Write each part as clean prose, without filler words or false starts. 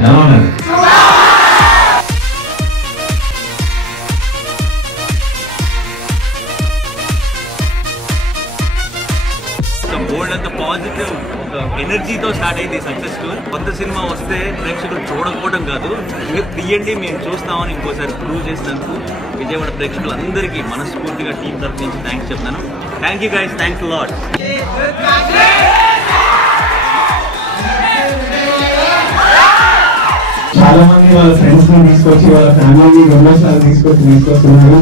ఎలా ఉన్నది? బోల్డ్ అంత పాజిటివ్ ఎనర్జీతో స్టార్ట్ అయింది సక్సెస్ టూర్. కొత్త సినిమా వస్తే ప్రేక్షకులు చూడకపోవడం కాదు, మీరు తీయండి మేము చూస్తామని ఇంకోసారి ప్రూవ్ చేసినందుకు విజయవాడ ప్రేక్షకులందరికీ మనస్ఫూర్తిగా టీం తరఫు నుంచి థ్యాంక్స్ చెప్తాను. Thank you guys, thanks a lot. చాలా మంది వాళ్ళ ఫ్రెండ్స్ ని తీసుకొచ్చి వాళ్ళ ఫ్యామిలీని రెండోసారి తీసుకొస్తున్నారు.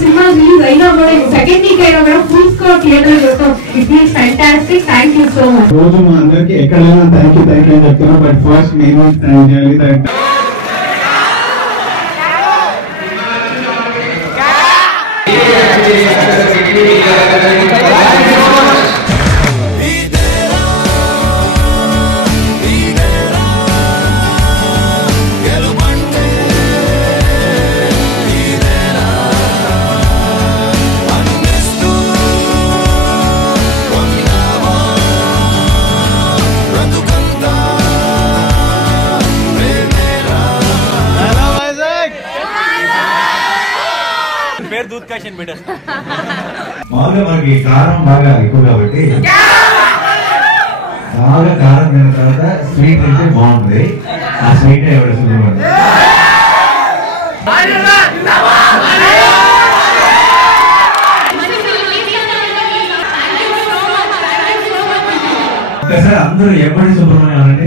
సినిమా రిలీజ్ అయినా కూడా సెకండ్ వీక్ అయినా కూడా ఫుల్ స్కోర్ థియేటర్ చూస్తాం. It is fantastic. Thank you so much. రోజు మా అందరికి ఎక్కడైనా థ్యాంక్ యూ అని చెప్తున్నాం. బట్ ఫస్ట్ నేను థ్యాంక్ చేయాలి. పేరు దూద్ కాషన్ బెటర్. మామూలుగా మనకి కారం బాగా ఎక్కువ కాబట్టి బాగా కారం తిన్న తర్వాత స్వీట్ అయితే బాగుంటుంది. ఆ స్వీట్ ఎవరు ఒకసారి అందరూ ఎవరి సుబ్రహ్మణ్యం అనండి.